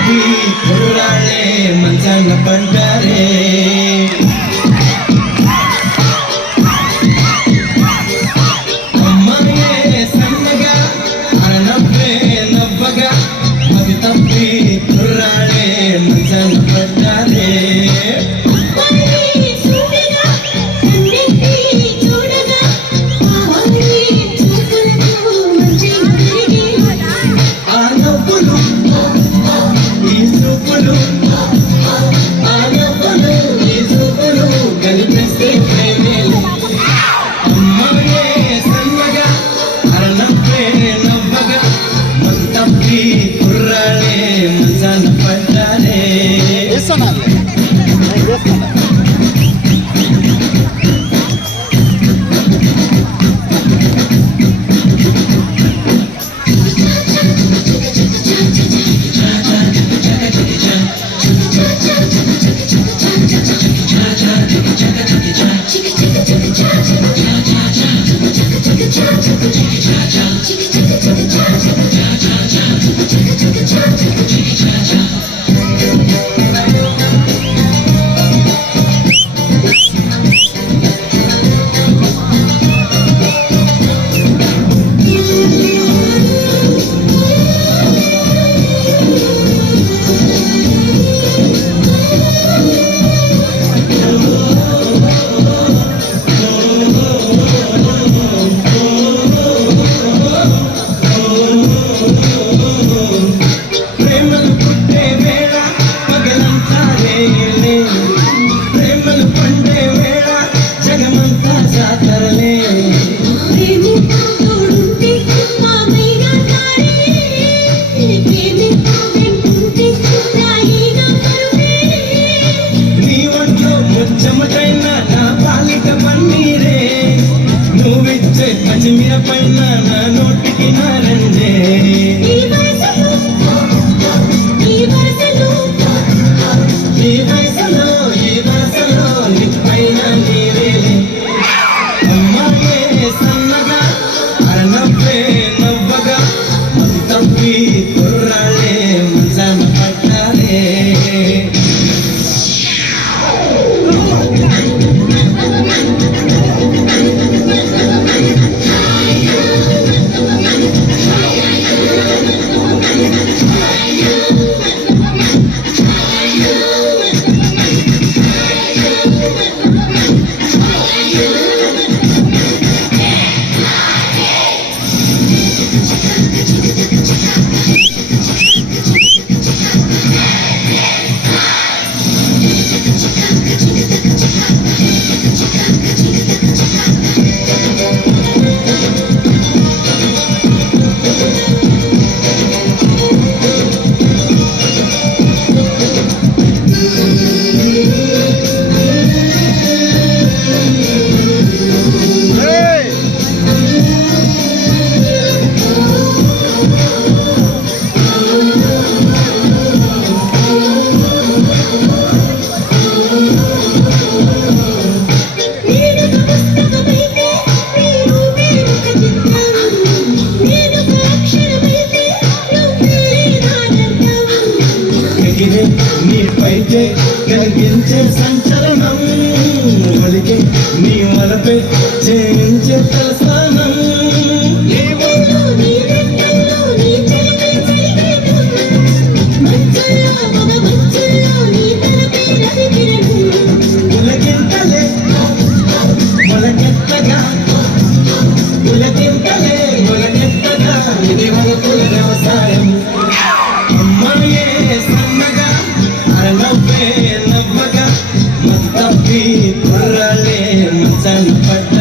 తప్పి కుర్రాళ్ళే మంచాన పడ్డారే. అమ్మాయే సన్నగా అరనవ్వే నవ్వగా అది తప్పి కుర్రాళ్ళే మంచాన పడ్డారే. పచ్చిమిర పైన నా నోటికి నారంజే ఈ వయసులో పైన నీరేలే. అమ్మాయే సన్నగా అరనవ్వే నవ్వగా అది తప్పి కుర్రాళ్ళే మంచాన పడ్డారే. నీపైతే కలిగించే సంచలనం ఒలికే నీ వలపై చేయించే తలస్నానం. పులకింతలే మొలకెత్తగా ఇది వలపుల వ్యవసాయం. అమ్మాయే సన్నగా అరనవ్వే నవ్వగా మత్తప్పి కుర్రాళ్ళే మంచాన పడ్డారే.